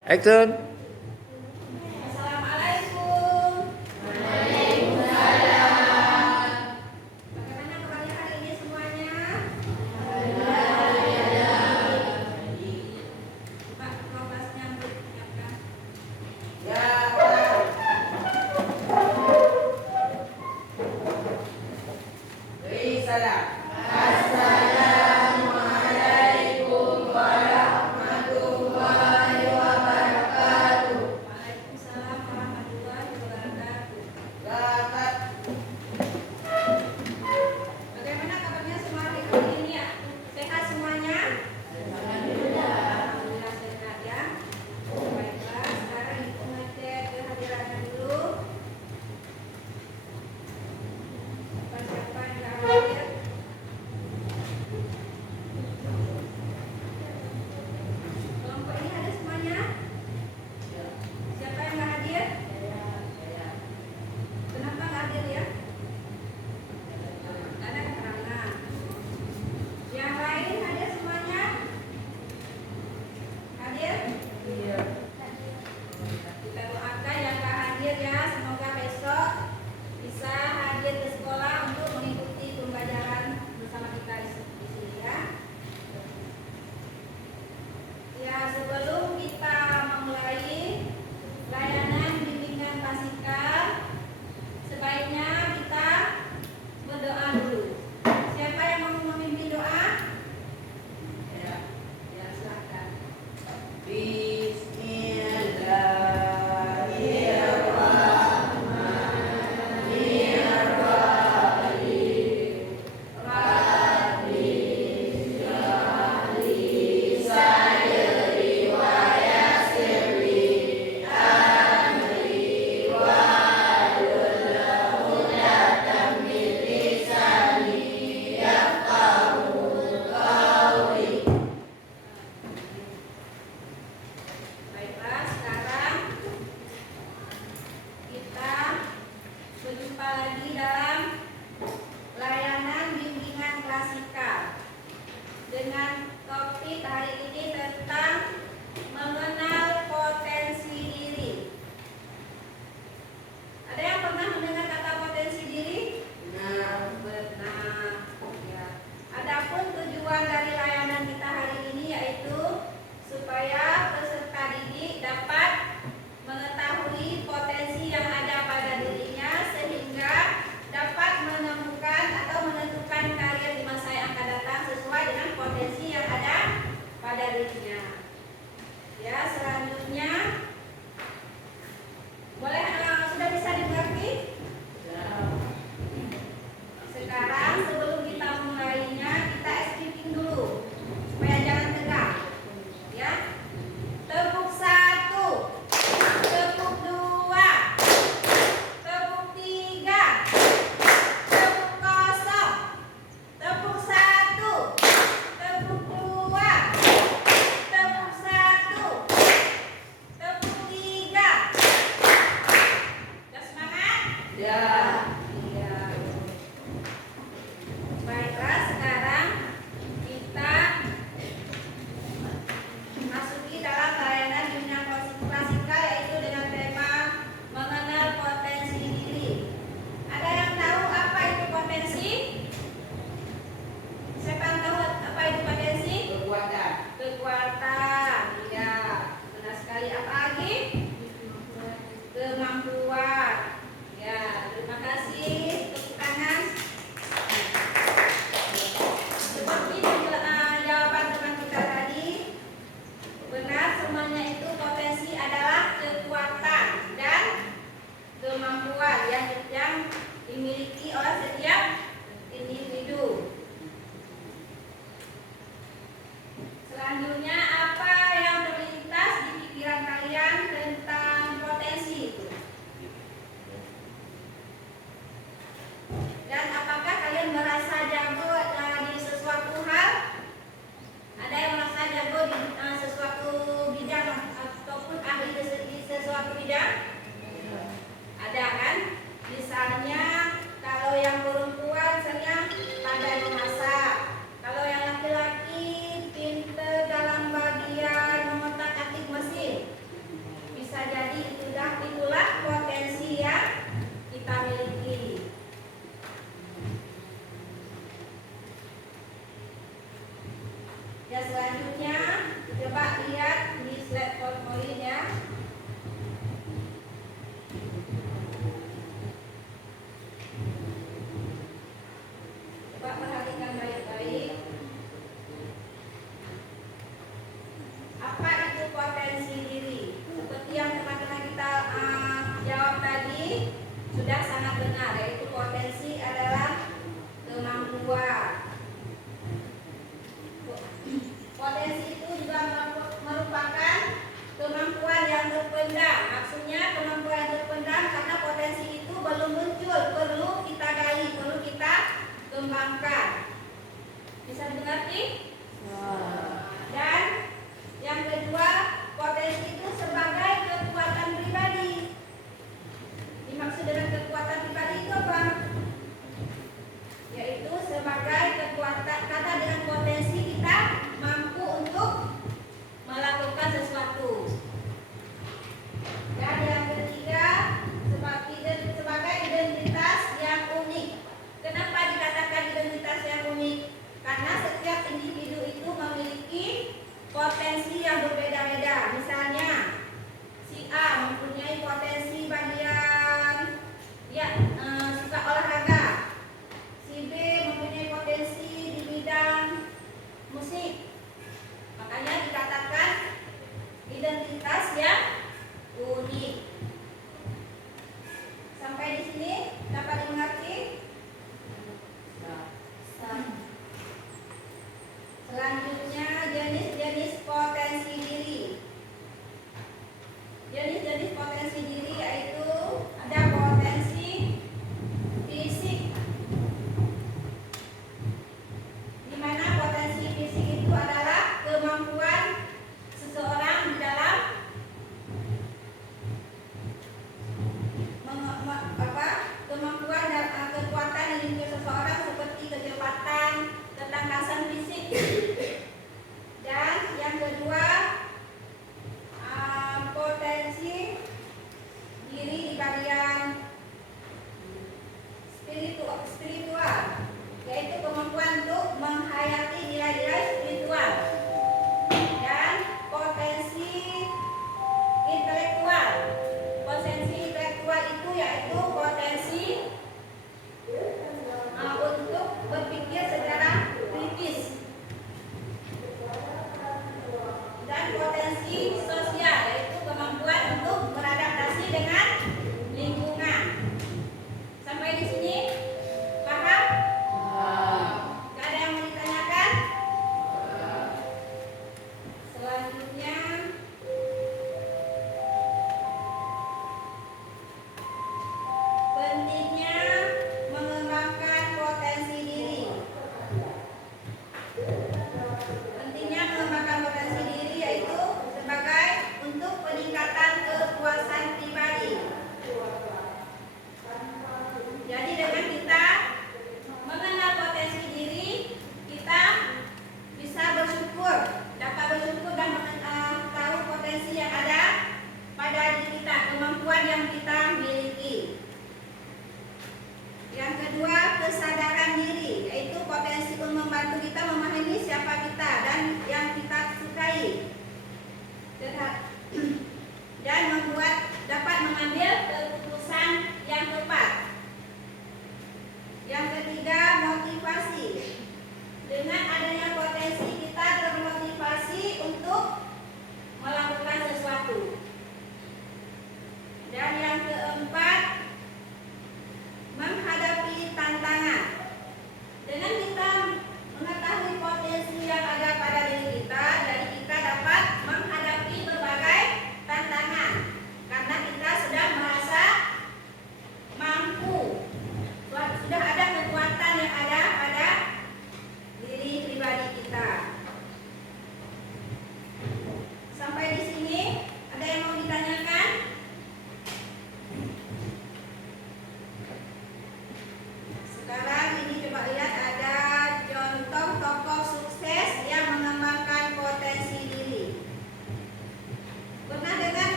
Action. Assalamualaikum. Waalaikumsalam. Bagaimana kabarnya hari ini semuanya? Pak, kelasnya menyiapkan. Ya, Pak. Salam. Assalamualaikum warahmatullahi wabarakatuh. Waalaikumsalam warahmatullahi wabarakatuh. Bagaimana kabarnya semua hari ini ya? Sehat semuanya? Alhamdulillah sehat ya. Baiklah, sekarang Ibu ngecek kehadirannya dulu. Siapa yang nggak hadir? Kelompok ini ada semuanya? Siapa yang nggak hadir? Kenapa nggak hadir ya? Ada keterangan. Yang lain hadir semuanya? Hadir? Iya. Kita doakan yang nggak hadir ya, semoga besok bisa hadir ke sekolah untuk mengikuti pembelajaran bersama kita di sini ya. Ya, sebelum kita memulai layanan bimbingan klasikal, sebaiknya kita berdoa dulu. Siapa yang mau memimpin doa? Ya, silakan. Baiklah, sekarang kita berjumpa lagi dalam layanan bimbingan klasikal dengan topik hari ini tentang mengenal potensi diri. Ada yang pernah mendengar kata potensi diri? Benar. Ya. Adapun tujuan dari layanan kita hari ini yaitu supaya peserta didik dapat mengetahui potensi yang ada pada dirinya sehingga dapat menemukan atau menentukan karir di masa yang akan datang sesuai dengan potensi yang ada pada dirinya. Ya, selanjutnya boleh sudah bisa dimengerti? Sekarang sebelum kita mulainya kita skipping dulu supaya jangan tegang. Ya. Tepuk 1, tepuk 2, tepuk 3, tepuk 0, tepuk 1, tepuk 2, tepuk 1, tepuk 3. Udah semangat? Ya. Iya. Baiklah, sekarang kita masuki dalam layanan bimbingan klasikal yaitu dengan tema mengenal potensi diri. Ada yang tahu apa itu potensi? Siapa yang tahu apa itu potensi? Kekuatan. Kekuatan. Iya, benar sekali. Apa lagi? Kemampuan. Ya, terima kasih. Tepuk tangan. Seperti jawaban teman kita tadi, benar semuanya itu potensi adalah kekuatan dan kemampuan yang dimiliki oleh setiap individu. Selanjutnya, apa yang terlintas di pikiran kalian tentang potensi itu? Dan apakah kalian merasa jago di sesuatu hal? Ada yang merasa jago di sesuatu bidang ataupun ahli di sesuatu bidang? Ada kan? Misalnya kalau yang perempuan misalnya pandai memasak, kalau yang laki-laki pintar dalam bagian mengotak-atik mesin, sudah sangat benar, yaitu potensi adalah kemampuan. Potensi itu juga merupakan kemampuan yang terpendam. Maksudnya kemampuan yang terpendam karena potensi itu belum muncul, perlu kita gali, perlu kita kembangkan. Bisa dimengerti? Dan yang kedua, potensi itu sebagai kekuatan pribadi. Dimaksud dengan kekuatan pribadi itu apa? Yaitu sebagai kekuatan, kata dengan potensi kita mampu untuk melakukan sesuatu. Dan yang ketiga, sebagai identitas yang unik. Kenapa dikatakan identitas yang unik? Karena setiap individu itu memiliki potensi yang berbeda-beda. Misalnya, si A mempunyai potensi bagian suka olahraga. Si B mempunyai potensi di bidang musik. Makanya dikatakan identitas yang unik. Sampai di sini dapat dimengerti? Selanjutnya jenis-jenis potensi diri. Jenis-jenis potensi diri yaitu ada potensi fisik, di mana potensi fisik itu adalah kemampuan seseorang di dalam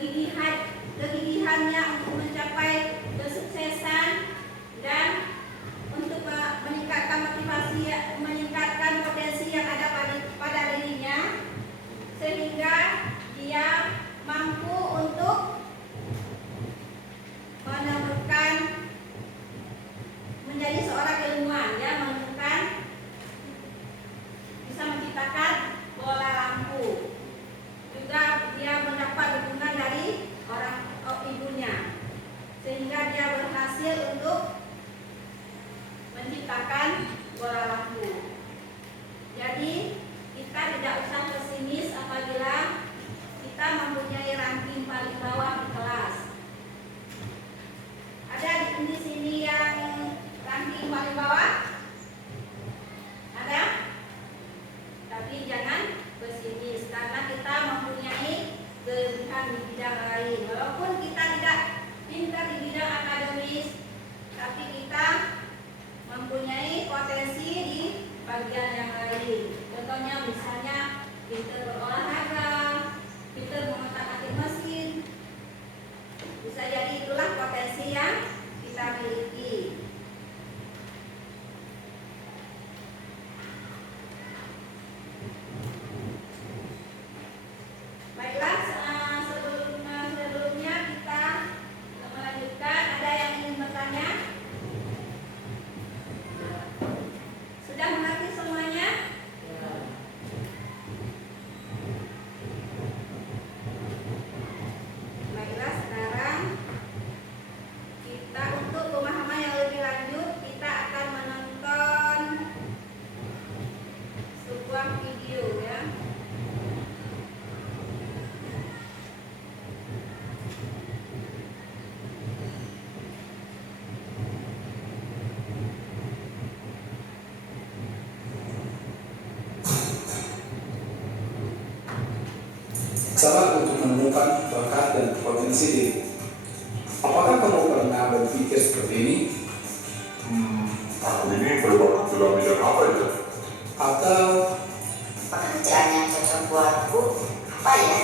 kegigihannya untuk mencapai kesuksesan dan untuk meningkatkan meningkatkan potensi yang ada pada dirinya, sehingga dia mampu untuk menemukan menjadi seorang ilmuwan, ya, menemukan bisa menciptakan bola lampu. Juga dia mendapat dukungan dari ibunya, sehingga dia berhasil untuk menciptakan bola lampu. Jadi kita tidak usah pesimis apabila kita mempunyai ranking paling bawah di kelas. Ada di sini yang ranking paling bawah? Ada? Tapi jangan pesimis, karena kita mempunyai kelebihan di bidang lain. Walaupun kita tidak pintar di bidang akademis, tapi kita mempunyai potensi di bagian yang lain. Contohnya misalnya pintar berolahraga, pintar mengotak-atik mesin. Bisa jadi itulah potensi yang kita miliki. Baiklah, sebelumnya kita melanjutkan. Ada yang ingin bertanya? Sudah mengerti semuanya? Baiklah, sekarang kita untuk pemahaman yang lebih lanjut, kita akan menonton sebuah video, ya. Cara untuk menemukan bakat dan potensi diri. Apakah kamu pernah berpikir seperti ini? Aku ini berbakat dalam bidang apa ya? Atau, Pekerjaan yang cocok buatku apa ya?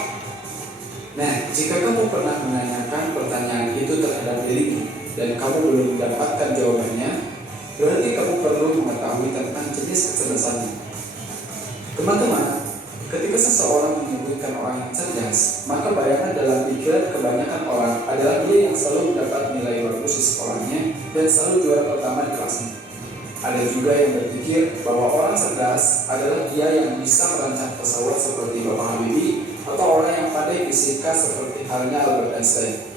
nah, jika kamu pernah menanyakan pertanyaan itu terhadap dirimu dan kamu belum mendapatkan jawabannya, berarti kamu perlu mengetahui tentang jenis kecerdasannya. Teman-teman, ketika seseorang menyebutkan orang yang cerdas, maka bayangan dalam pikiran kebanyakan orang adalah dia yang selalu mendapat nilai bagus di sekolahnya dan selalu juara pertama di kelasnya. Ada juga yang berpikir bahwa orang cerdas adalah dia yang bisa merancang pesawat seperti Bapak Habibie atau orang yang pandai fisika seperti halnya Albert Einstein.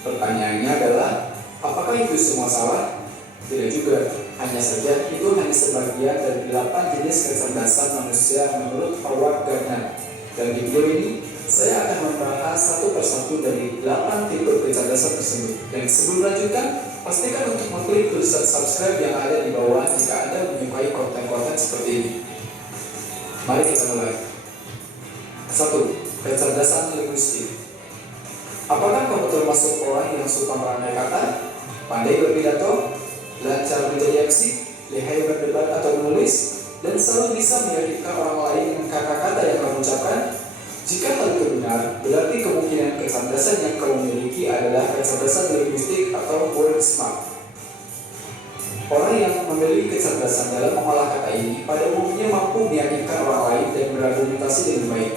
Pertanyaannya adalah, apakah itu semua salah? Tidak juga, hanya saja itu hanya sebagian dari 8 jenis kecerdasan manusia menurut Howard Gardner. Dan di video ini, saya akan membahas satu persatu dari 8 tipe kecerdasan tersebut. Dan sebelum lanjutkan, pastikan untuk mengklik tulisan subscribe yang ada di bawah jika Anda menyukai konten-konten seperti ini. Mari kita mulai. 1. Kecerdasan linguistik. Apakah kamu termasuk orang yang suka merangkai kata, pandai berpidato, lancar menjadi MC, lihai berdebat atau menulis, dan selalu bisa meyakinkan orang lain dengan kata-kata yang kamu ucapkan? Jika hal itu benar, berarti kemungkinan kecerdasan yang kamu miliki adalah kecerdasan linguistik atau word smart. Orang yang memiliki kecerdasan dalam mengolah kata ini pada umumnya mampu meyakinkan orang lain dan berargumentasi dengan baik.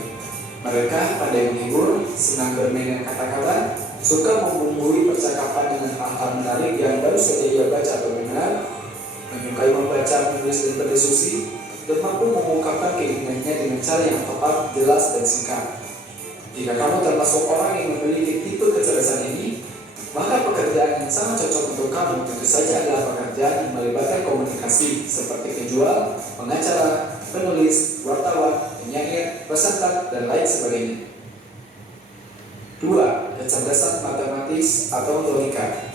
Mereka pandai menghibur, senang bermain dengan kata-kata, suka membumbui percakapan dengan hal-hal menarik yang baru saja ia baca atau dengar, menyukai membaca, menulis, dan berdiskusi, dan mampu mengungkapkan keinginannya dengan cara yang tepat, jelas, dan singkat. Jika kamu termasuk orang yang memiliki tipe kecerdasan ini, maka pekerjaan yang sangat cocok untuk kamu tentu saja adalah pekerjaan yang melibatkan komunikasi seperti penjual, pengacara, penulis, wartawan, penyair, presenter, dan lain sebagainya. 2. Kecerdasan matematis atau logika.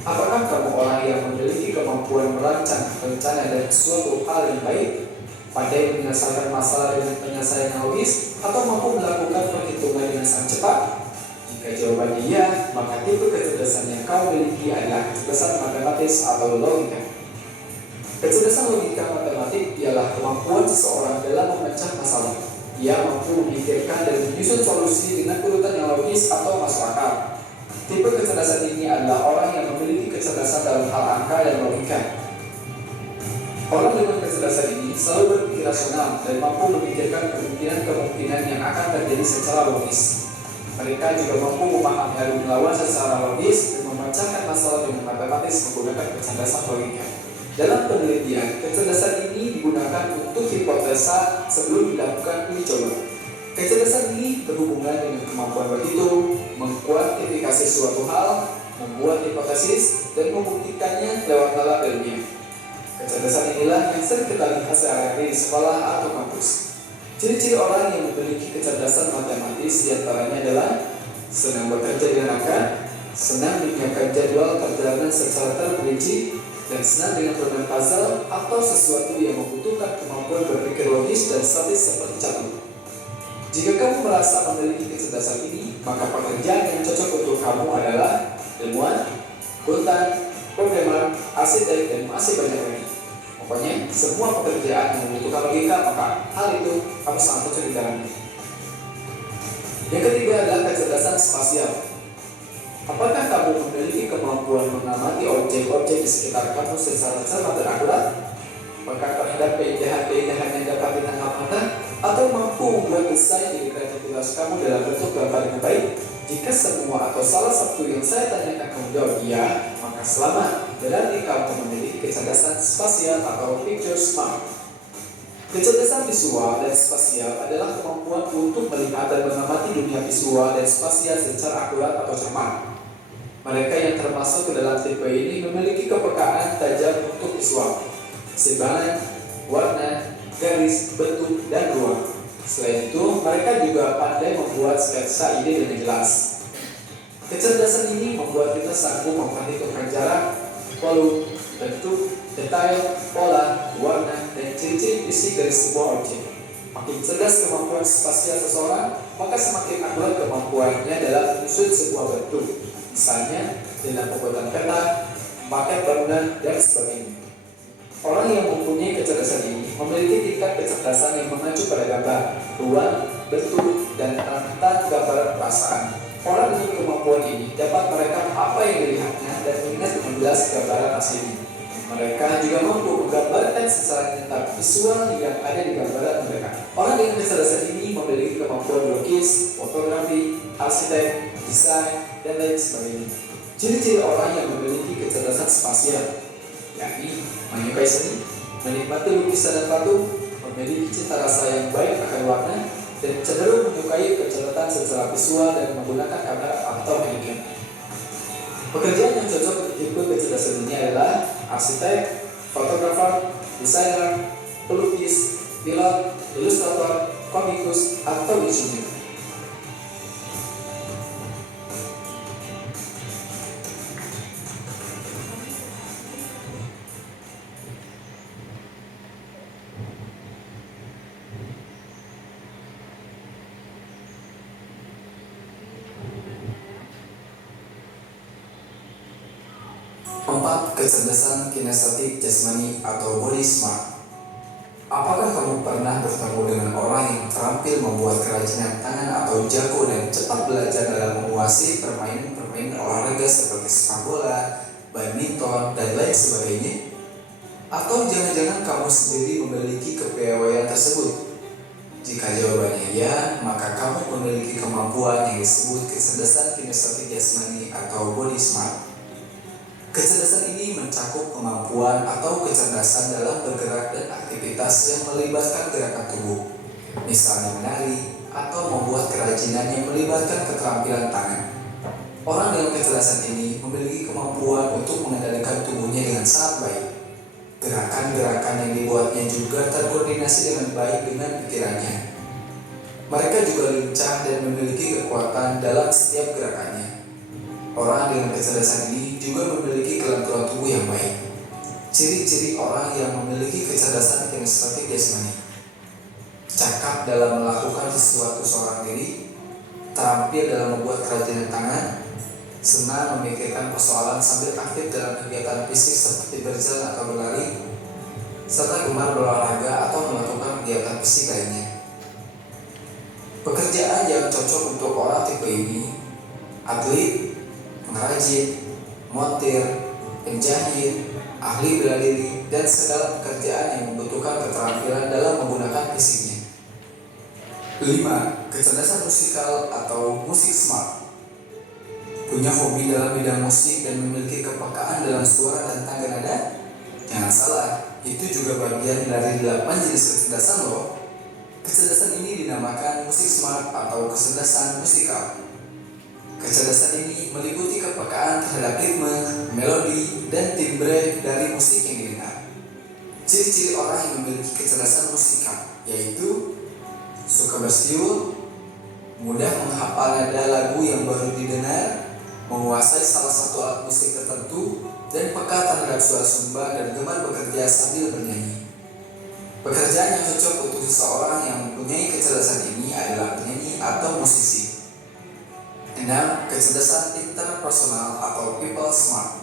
Apakah kamu orang yang memiliki kemampuan merancang rencana dan suatu hal yang baik, pandai menyelesaikan masalah dengan penyelesaian yang logis, atau mampu melakukan perhitungan dengan sangat cepat? Jika jawabannya iya, maka tipe kecerdasan yang kamu miliki adalah kecerdasan matematis atau logika. Kecerdasan logika matematik ialah kemampuan seseorang dalam memecah masalah, Ia mampu memikirkan dan menyusun solusi dengan urutan yang logis atau masuk akal. Tipe kecerdasan ini adalah orang yang memiliki kecerdasan dalam hal angka dan logika. Orang dengan kecerdasan ini selalu berpikir rasional dan mampu memikirkan kemungkinan-kemungkinan yang akan terjadi secara logis. Mereka juga mampu memahami adu melawan secara logis dan memecahkan masalah dengan matematis menggunakan kecerdasan logika. Dalam penelitian, kecerdasan ini digunakan untuk hipotesa sebelum dilakukan uji coba. Kecerdasan ini berhubungan dengan kemampuan berhitung, mengkuantifikasi suatu hal, membuat hipotesis, dan membuktikannya lewat nalar ilmiah. Kecerdasan inilah yang sering kita lihat sehari-hari di sekolah atau kampus. Ciri-ciri orang yang memiliki kecerdasan matematis diantaranya adalah senang bekerja dengan angka, senang menyiapkan jadwal perjalanan secara terperinci, dan senang dengan permainan puzzle atau sesuatu yang membutuhkan kemampuan berpikir logis dan statis seperti catur. Jika kamu merasa memiliki kecerdasan ini, maka pekerjaan yang cocok untuk kamu adalah ilmuwan, akuntan, programmer, arsitek, dan masih banyak lagi. Pokoknya, semua pekerjaan yang membutuhkan logika, maka hal itu kamu sangat cocok di dalamnya. Yang ketiga adalah kecerdasan spasial. Apakah kamu memiliki kemampuan mengamati objek-objek di sekitar kamu secara cermat dan akurat? Apakah terhadap keindahan-keindahan yang dapat ditangkap mata? Atau mampu membuat desain dari kreativitas kamu dalam bentuk gambar yang baik? Jika semua atau salah satu yang saya tanyakan kamu jawab iya, maka selamat, berarti kamu memiliki kecerdasan spasial atau picture smart. Kecerdasan visual dan spasial adalah kemampuan untuk melihat dan mengamati dunia visual dan spasial secara akurat atau cermat. Mereka yang termasuk ke dalam tipe ini memiliki kepekaan tajam untuk visual, keseimbangan, warna, garis, bentuk, dan ruang. Selain itu, mereka juga pandai membuat sketsa ide dengan jelas. Kecerdasan ini membuat kita sanggup memperhitungkan jarak, volume, bentuk, detail, pola, warna, dan ciri-ciri fisik dari sebuah objek. Makin cerdas kemampuan spasial seseorang, maka semakin akurat kemampuannya dalam menyusun sebuah bentuk. Misalnya, dalam pembuatan peta, paket bangunan, dan sebagainya. Orang yang mempunyai kecerdasan ini memiliki tingkat kecerdasan yang mengacu pada gambar, ruang, bentuk, dan tentang gambaran perasaan. Orang dengan kemampuan ini dapat merekam apa yang dilihatnya dan mengingat dengan jelas gambaran aslinya. Mereka juga mampu menggambarkan secara nyata visual yang ada di gambaran mereka. Orang dengan kecerdasan ini memiliki kemampuan melukis, fotografi, arsitek, desain, dan lain sebagainya. Ciri-ciri orang yang memiliki kecerdasan spasial, yakni menyukai seni, menikmati lukisan dan patung, memiliki cita rasa yang baik akan warna, dan cenderung menyukai kecerdasan secara visual dan menggunakan kamera atau handphone. Pekerjaan yang cocok untuk tipe kecerdasan ini adalah arsitek, fotografer, desainer, pelukis, pilot, ilustrator, komikus, atau insinyur. Kecerdasan kinestetik jasmani atau body smart. Apakah kamu pernah bertemu dengan orang yang terampil membuat kerajinan tangan atau jago dan cepat belajar dalam menguasai permainan olahraga seperti sepak bola, badminton, dan lain sebagainya? Atau jangan-jangan kamu sendiri memiliki kepiawaian tersebut? Jika jawabannya ya, maka kamu memiliki kemampuan yang disebut kecerdasan kinestetik jasmani atau body smart. Kecerdasan ini mencakup kemampuan atau kecerdasan dalam bergerak dan aktivitas yang melibatkan gerakan tubuh, misalnya menari atau membuat kerajinan yang melibatkan keterampilan tangan. Orang dengan kecerdasan ini memiliki kemampuan untuk mengendalikan tubuhnya dengan sangat baik. Gerakan-gerakan yang dibuatnya juga terkoordinasi dengan baik dengan pikirannya. Mereka juga lincah dan memiliki kekuatan dalam setiap gerakannya. Orang dengan kecerdasan ini juga memiliki kelenturan tubuh yang baik. Ciri-ciri orang yang memiliki kecerdasan kinestetik jasmani: cakap dalam melakukan sesuatu seorang diri, terampil dalam membuat kerajinan tangan, senang memikirkan persoalan sambil aktif dalam kegiatan fisik seperti berjalan atau berlari, serta gemar berolahraga atau melakukan kegiatan fisik lainnya. Pekerjaan yang cocok untuk orang tipe ini: atlet, pengrajin, montir, penjahit, ahli bela diri, dan segala pekerjaan yang membutuhkan keterampilan dalam menggunakan fisiknya. 5. Kecerdasan musikal atau musik smart. Punya hobi dalam bidang musik dan memiliki kepekaan dalam suara dan tangga nada? Jangan salah, itu juga bagian dari 8 jenis kecerdasan loh. Kecerdasan ini dinamakan musik smart atau kecerdasan musikal. Kecerdasan ini meliputi kepekaan terhadap ritme, melodi, dan timbre dari musik yang didengar. Ciri-ciri orang yang memiliki kecerdasan musikal yaitu suka bersiul, mudah menghafal nada lagu yang baru didengar, menguasai salah satu alat musik tertentu, dan peka terhadap suara sumba dan gemar bekerja sambil bernyanyi. Pekerjaan yang cocok untuk seseorang yang mempunyai kecerdasan ini adalah penyanyi atau musisi. 6. Kecerdasan interpersonal atau people smart.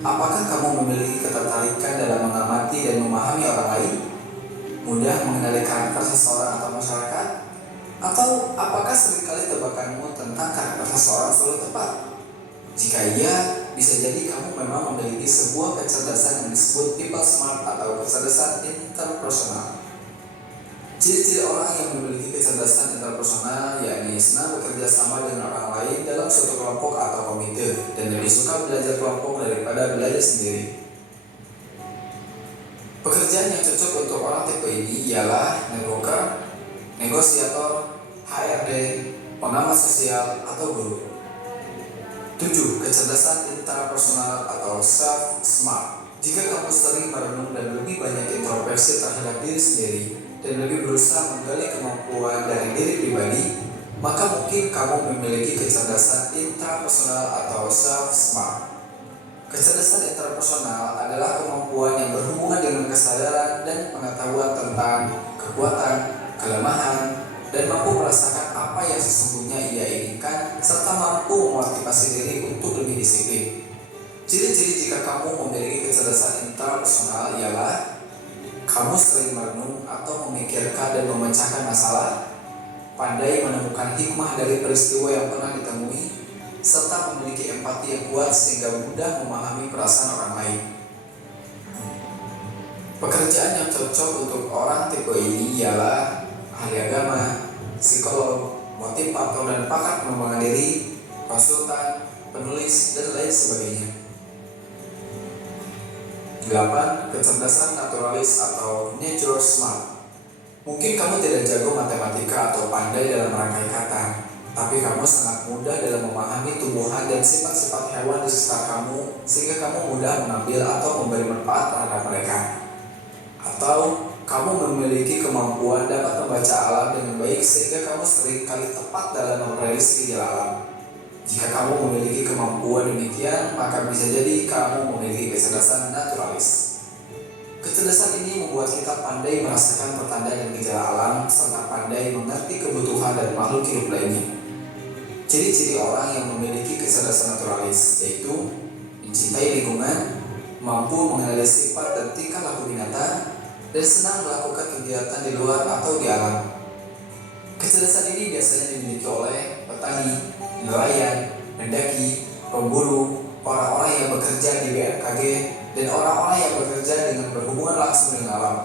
Apakah kamu memiliki ketertarikan dalam mengamati dan memahami orang lain? Mudah mengenali karakter seseorang atau masyarakat? Atau apakah seringkali tebakanmu tentang karakter seseorang selalu tepat? Jika iya, bisa jadi kamu memang memiliki sebuah kecerdasan yang disebut people smart atau kecerdasan interpersonal. Ciri-ciri orang yang memiliki kecerdasan interpersonal yakni senang bekerja sama dengan orang lain dalam suatu kelompok atau komite dan lebih suka belajar kelompok daripada belajar sendiri. Pekerjaan yang cocok untuk orang tipe ini ialah networker, negosiator, HRD, pengamat sosial, atau guru. 7. Kecerdasan intrapersonal atau self-smart. Jika kamu sering merenung dan lebih banyak introspeksi terhadap diri sendiri dan lebih berusaha menggali kemampuan dari diri pribadi, maka mungkin kamu memiliki kecerdasan intrapersonal atau self-smart. Kecerdasan interpersonal adalah kemampuan yang berhubungan dengan kesadaran dan pengetahuan tentang kekuatan, kelemahan, dan mampu merasakan apa yang sesungguhnya ia inginkan, serta mampu memotivasi diri untuk lebih disiplin. Ciri-ciri jika kamu memiliki kecerdasan interpersonal ialah kamu sering merenung atau memikirkan dan memecahkan masalah, pandai menemukan hikmah dari peristiwa yang pernah ditemui, serta memiliki empati yang kuat sehingga mudah memahami perasaan orang lain. Pekerjaan yang cocok untuk orang tipe ini ialah ahli agama, psikolog, motivator dan pakar pengembangan diri, konsultan, penulis, dan lain sebagainya. 8. Kecerdasan naturalis atau nature smart. Mungkin kamu tidak jago matematika atau pandai dalam merangkai kata, tapi kamu sangat mudah dalam memahami tumbuhan dan sifat-sifat hewan di sekitar kamu, sehingga kamu mudah mengambil atau memberi manfaat terhadap mereka. Atau kamu memiliki kemampuan dapat membaca alam dengan baik sehingga kamu sering kali tepat dalam memprediksi gejala alam. Jika kamu memiliki kemampuan demikian, maka bisa jadi kamu memiliki kecerdasan naturalis. Kecerdasan ini membuat kita pandai merasakan pertanda dan gejala alam, serta pandai mengerti kebutuhan dan makhluk hidup lainnya. Ciri-ciri orang yang memiliki kecerdasan naturalis yaitu mencintai lingkungan, mampu mengenali sifat dan tingkah laku binatang, dan senang melakukan kegiatan di luar atau di alam. Kecerdasan ini biasanya dimiliki oleh petani, nelayan, pendaki, pemburu, orang-orang yang bekerja di BMKG, dan orang-orang yang bekerja dengan berhubungan langsung dengan alam.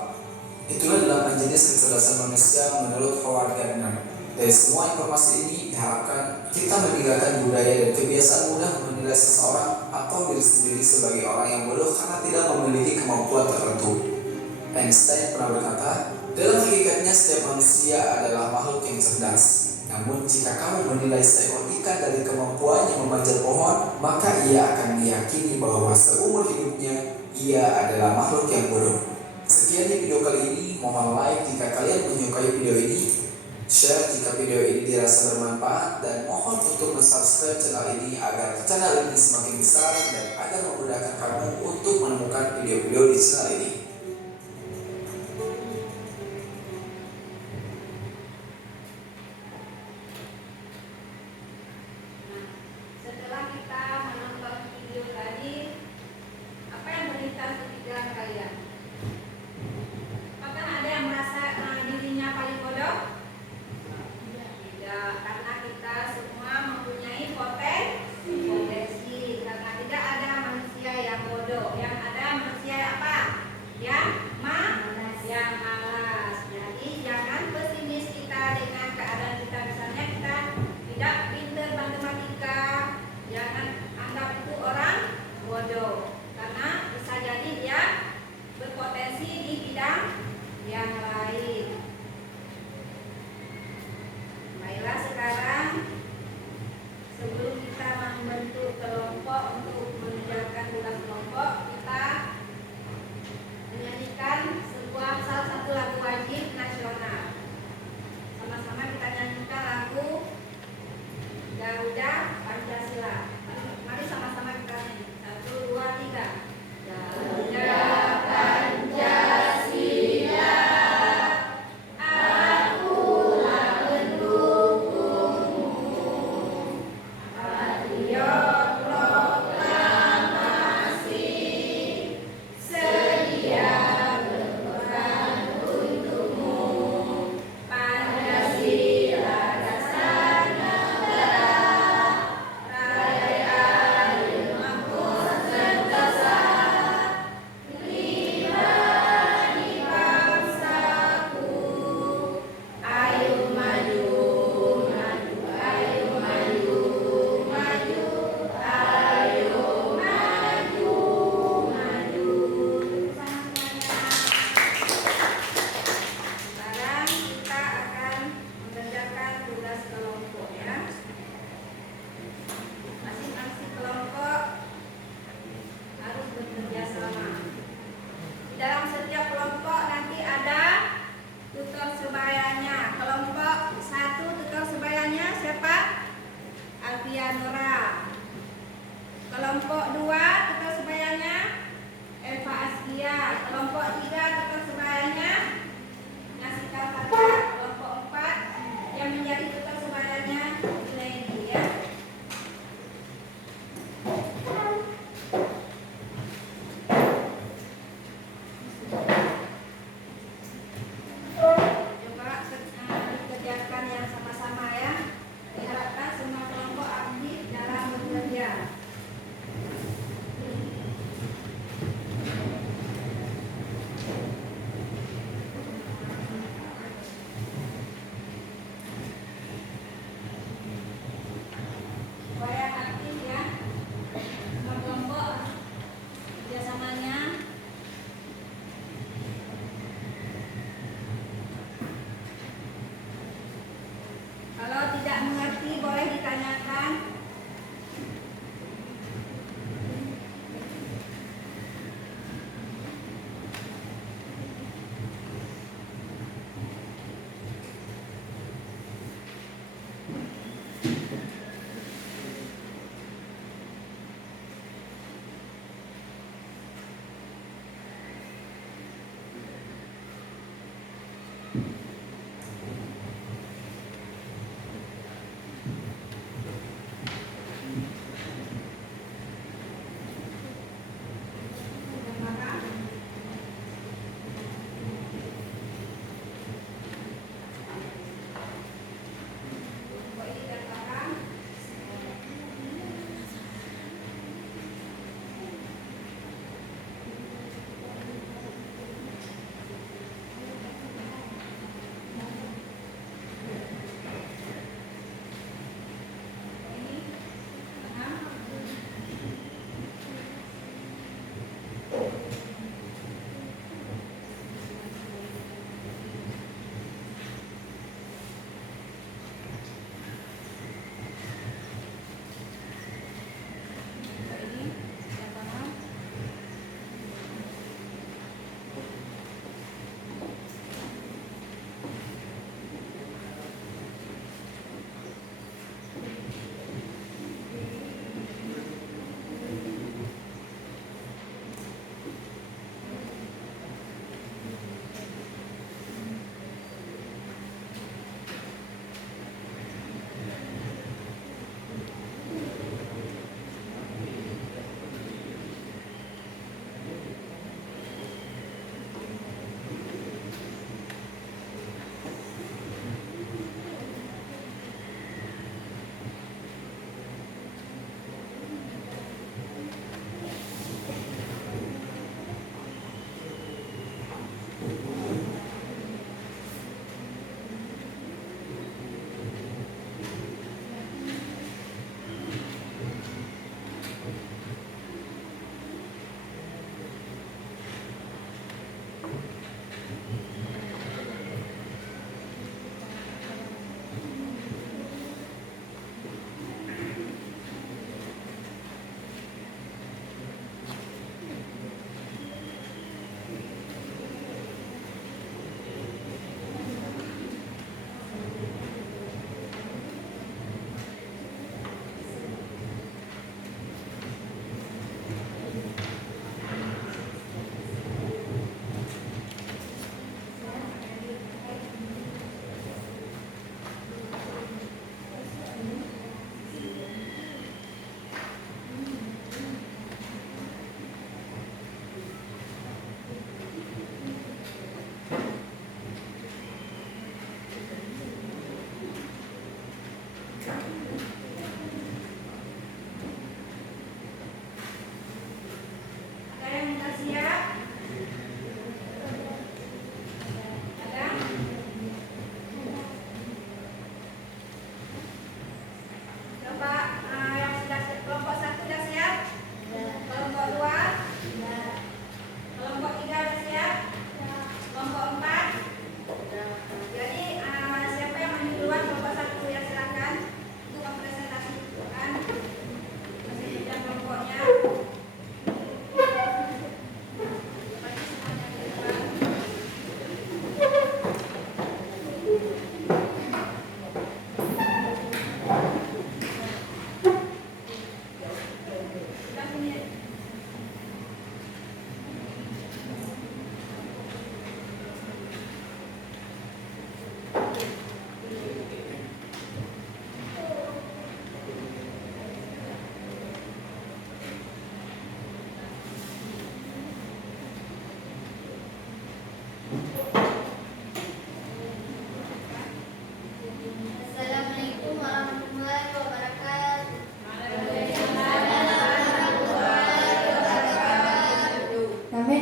Itulah 8 jenis kecerdasan manusia menurut Howard Gardner. Dari semua informasi ini diharapkan kita meninggalkan budaya dan kebiasaan mudah menilai seseorang atau diri sendiri sebagai orang yang bodoh karena tidak memiliki kemampuan tertentu. Einstein pernah berkata, dalam hakikatnya setiap manusia adalah makhluk yang cerdas. Namun jika kamu menilai seekor ikan dari kemampuannya memanjat pohon, maka ia akan meyakini bahwa seumur hidupnya ia adalah makhluk yang bodoh. Sekian di video kali ini, mohon like jika kalian menyukai video ini, share jika video ini dirasa bermanfaat, dan mohon untuk subscribe channel ini agar channel ini semakin besar dan agar memudahkan kamu untuk menemukan video-video di channel ini. Setelah kita menonton video tadi, apa yang melintas di pikiran kalian? Apakah ada yang merasa dirinya paling bodoh?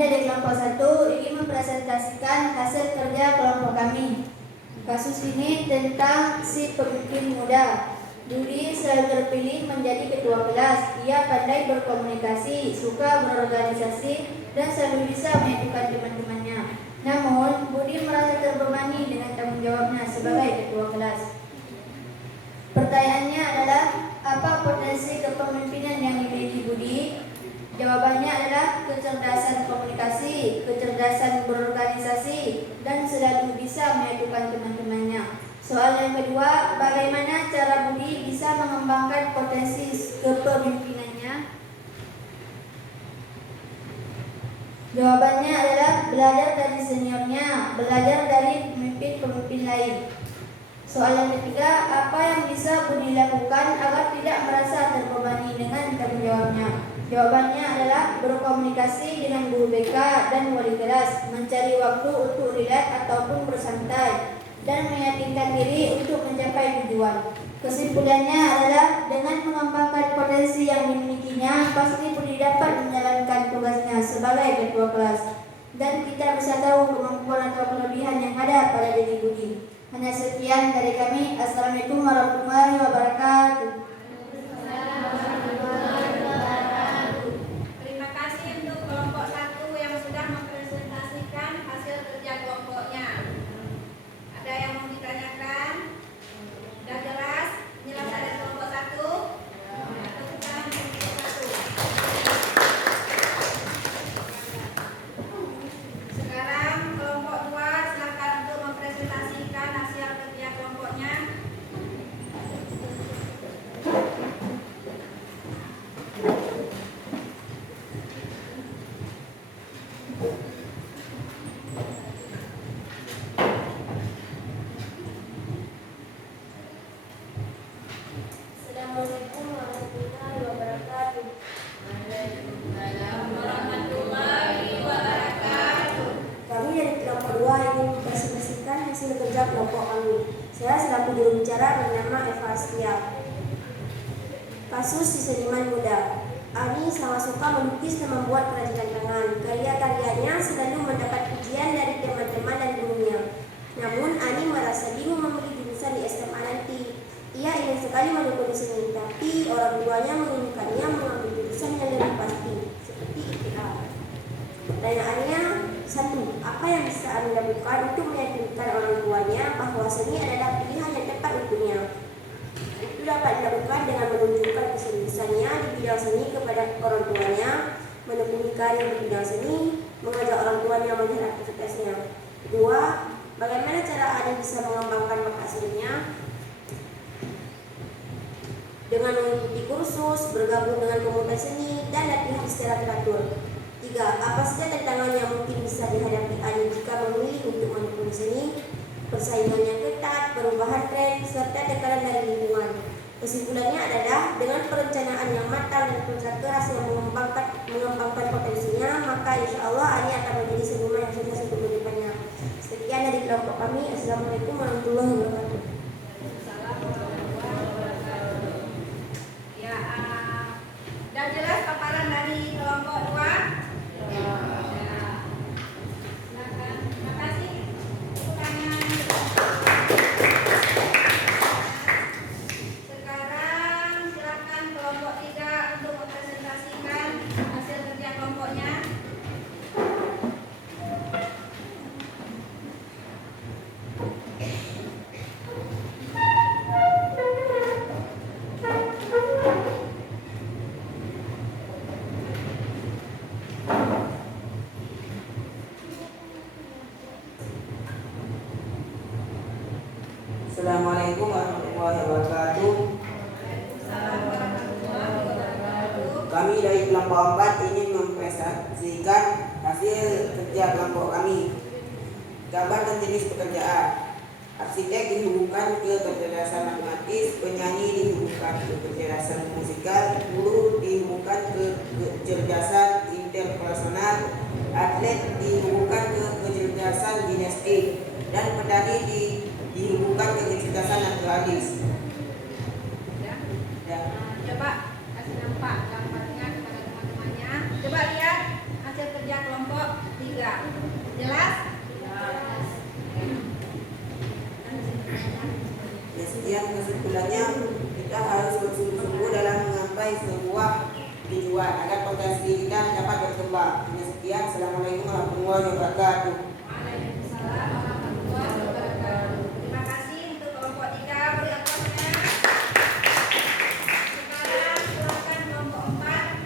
dari kelompok 1 ingin mempresentasikan hasil kerja kelompok kami. Kasus ini tentang si pemimpin muda. Budi selalu terpilih menjadi ketua kelas. Ia pandai berkomunikasi, suka berorganisasi, dan selalu bisa menyatukan teman-temannya. Namun, Budi merasa terbebani dengan tanggung jawabnya sebagai ketua kelas. Pertanyaannya adalah, apa potensi kepemimpinan yang dimiliki Budi? Jawabannya adalah kecerdasan komunikasi, kecerdasan berorganisasi, dan selalu bisa menyatukan teman-temannya. Soal yang kedua, bagaimana cara Budi bisa mengembangkan potensi kepemimpinannya? Jawabannya adalah belajar dari seniornya, belajar dari pemimpin-pemimpin lain. Soal yang ketiga, apa yang bisa Budi lakukan agar tidak merasa terbebani dengan tanggung jawabnya? Jawabannya adalah berkomunikasi dengan guru BK dan wali kelas, mencari waktu untuk rileks ataupun bersantai, dan meyakinkan diri untuk mencapai tujuan. Kesimpulannya adalah dengan mengembangkan potensi yang dimilikinya, pasti Budi dapat menjalankan tugasnya sebagai ketua kelas. Dan kita bisa tahu kemampuan atau kelebihan yang ada pada diri Budi. Hanya sekian dari kami. Assalamualaikum warahmatullahi wabarakatuh. Terima kasih untuk kelompok 1 yang sudah mempresentasikan hasil kerja kelompoknya. Ada yang mau ditanyakan? Sudah jelas penjelasan dari kelompok 1? Atau kita lanjut ke kelompok 1? Sekarang kelompok 2 silakan untuk mempresentasikan hasil kerja kelompoknya. Assalamualaikum warahmatullahi wabarakatuh. Waalaikumsalam warahmatullahi wabarakatuh. Kami dari kelompok 2 ingin mempresentasikan hasil kerja kelompok kami. Saya selaku juru bicara bernama Eva Astia. Kasus si seniman muda. Ani sangat suka melukis dan membuat kerajinan tangan. Karya-karyanya selalu mendapat pujian dari teman-teman dan gurunya. Namun Ani merasa bingung memilih jurusan di SMA nanti. Ia ingin sekali menekuni seni, tapi orang tuanya menginginkannya mengambil jurusan yang lebih pasti, seperti IPA. Pertanyaannya, 1. Apa yang bisa Ani lakukan untuk meyakinkan orang tuanya bahwa seni adalah pilihan yang tepat untuknya? Itu dapat dilakukan dengan menunjukkan keseriusannya di bidang seni kepada orang tuanya, menekuni karir di bidang seni, mengajak orang tuanya melihat aktivitasnya. 2. Bagaimana cara Ani bisa mengembangkan bakat seninya? Dengan mengikuti kursus, bergabung dengan komunitas seni, dan latihan secara teratur. 3. Apa saja tantangan yang mungkin bisa dihadapi Ani jika memilih untuk menekuni seni? Persaingan yang ketat, perubahan tren, serta tekanan dari lingkungan. Kesimpulannya adalah dengan perencanaan yang matang dan kerja keras yang mengembangkan potensinya, maka insya Allah Ani akan menjadi seniman yang sukses untuk kedepannya. Sekian dari kelompok kami. Assalamualaikum warahmatullahi wabarakatuh. Dan jelas paparan dari kelompok 2? Ya. Silakan. Terima kasih. Sekarang silakan kelompok 3 untuk mempresentasikan hasil kerja kelompoknya. Assalamualaikum warahmatullahi wabarakatuh. Waalaikumsalam warahmatullahi wabarakatuh. Kami dari kelompok 4 ingin mempresentasikan hasil kerja kelompok kami. Gambar dan jenis pekerjaan. Arsitek dihubungkan ke kecerdasan matematis, penyanyi dihubungkan ke kecerdasan musikal, guru dihubungkan ke kecerdasan interpersonal, atlet dihubungkan ke kecerdasan ginestik, dan petani dihubungkan ke kecerdasan naturalis. Ya. Coba kasih nampak gambarnya kepada teman-temannya. Coba lihat hasil kerja kelompok. wabarakatuh. Waalaikumsalam warahmatullahi wabarakatuh. Terima kasih untuk kelompok 3 beri aplausnya. Sekarang silakan kelompok 4.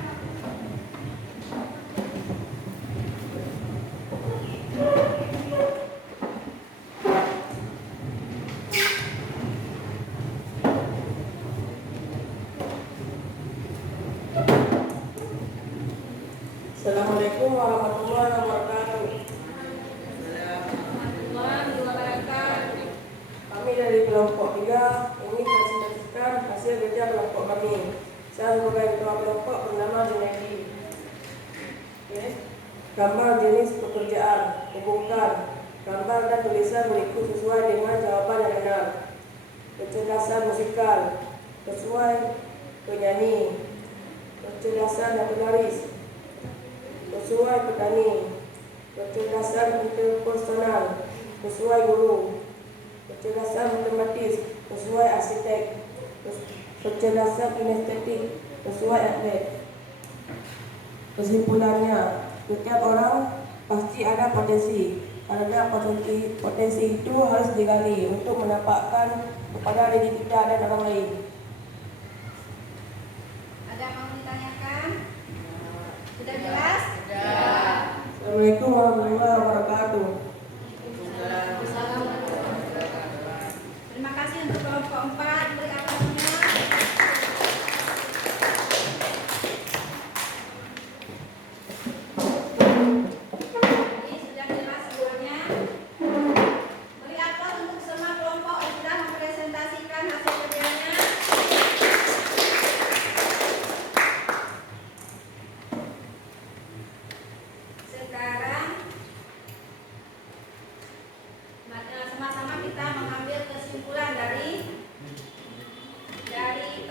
Assalamualaikum warahmatullahi wabarakatuh. Warahmatullahi wabarakatuh. Kami dari kelompok 3 ingin presentasikan hasil kerja kelompok kami. Saya sebagai ketua kelompok bernama Junaidi. Oke. Gambar jenis pekerjaan, hubungkan. Gambar dan tulisan berikut sesuai dengan jawaban yang benar. Kecerdasan musikal, sesuai penyanyi. Kecerdasan naturalistik, sesuai petani. Kecerdasan interpersonal, sesuai guru. Kecerdasan matematis, sesuai arsitek. Kecerdasan kinestetik, sesuai atlet. Kesimpulannya, setiap orang pasti ada potensi. Karena potensi itu harus digali untuk menampakkan kepada diri kita dan orang lain. Ada mau ditanyakan? Sudah jelas? Assalamualaikum warahmatullahi wabarakatuh. Terima kasih untuk kelompok 4 beri aplausnya. Ini sudah jelas semuanya. Beri aplaus untuk semua kelompok yang sudah mempresentasikan hasil kerjanya. Sekarang sama-sama kita mengambil kesimpulan dari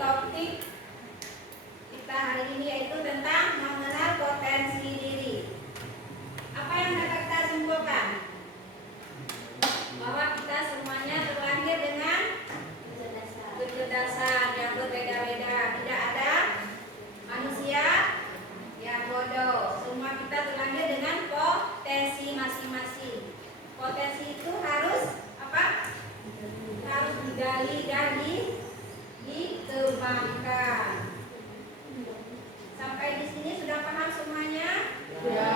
topik kita hari ini, yaitu tentang mengenal potensi diri. Apa yang dapat kita simpulkan? Bahwa kita semuanya terlahir dengan kecerdasan yang berbeda-beda. Tidak ada manusia yang bodoh. Semua kita terlahir dengan potensi masing-masing. Potensi itu harus apa? Harus digali dan dikembangkan. Sampai di sini sudah paham semuanya? Ya.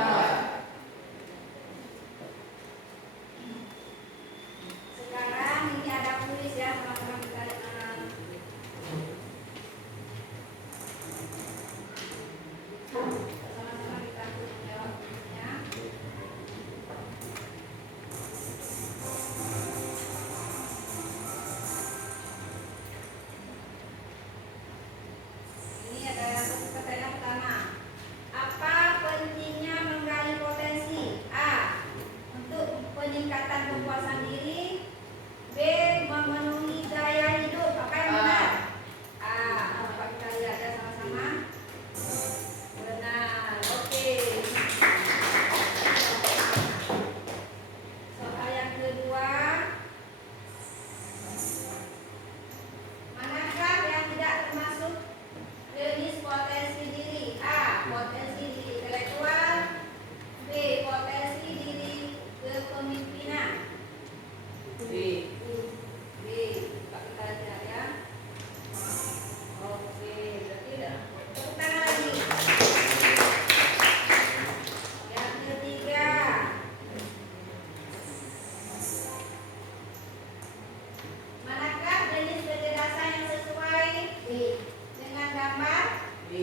Sekarang ini ada kuis ya, sama-sama kita sama-sama kita jawabnya. Ini ada pertanyaan pertama. Apa pentingnya menggali potensi? A. Untuk peningkatan kepuasan diri. B. Memenuhi gaya hidup. Apa yang benar? A. Apa kita lihat ya sama-sama? Benar. Oke. Soal yang kedua. Manakah yang tidak termasuk jenis potensi diri? A. Potensi diri intelektual. B. Potensi diri kepemimpinan. B. Pak kita lihat ya. Oke, berarti udah. Tepuk tangan lagi. Yang ketiga. Manakah jenis kecerdasan yang sesuai dengan gambar? B.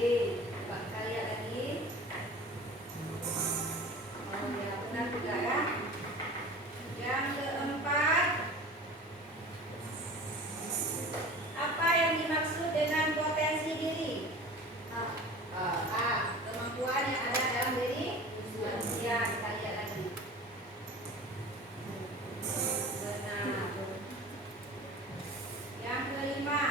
Coba kita lihat lagi. Oh ya, benar juga ya. Yang keempat. Apa yang dimaksud dengan potensi diri? A. Kemampuan yang ada dalam diri manusia. Kita lihat lagi. Benar. Yang kelima.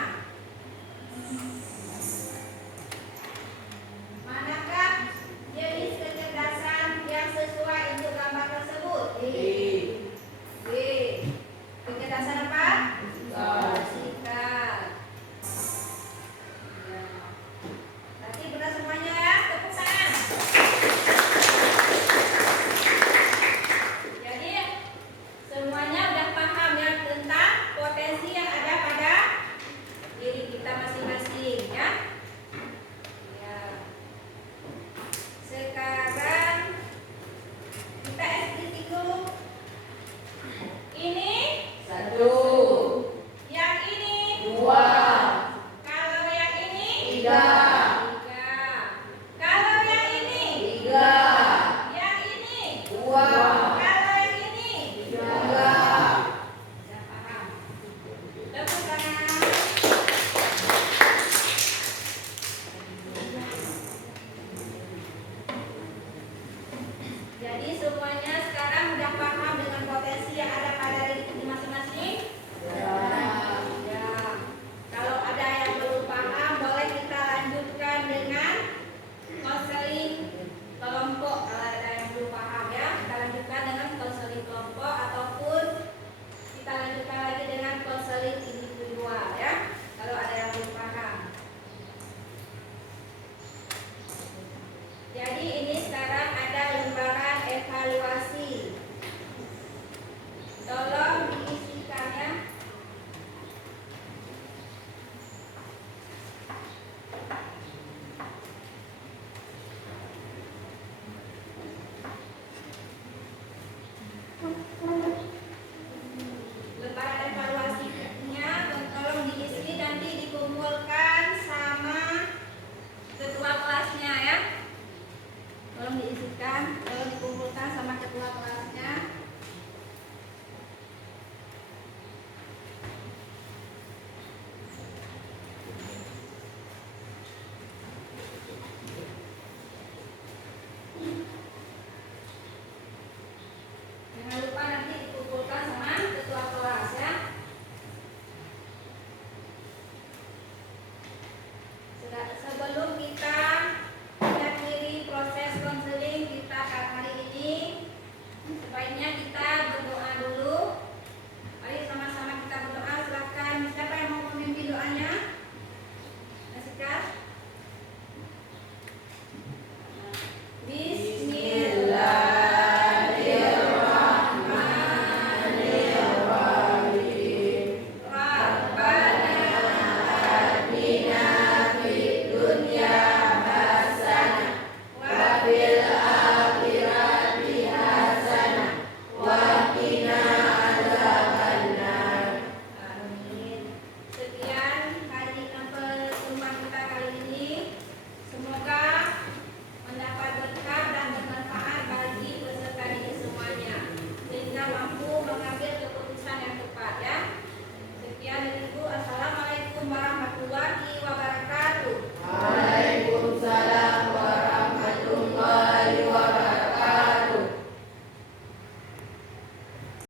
Tepuk tangan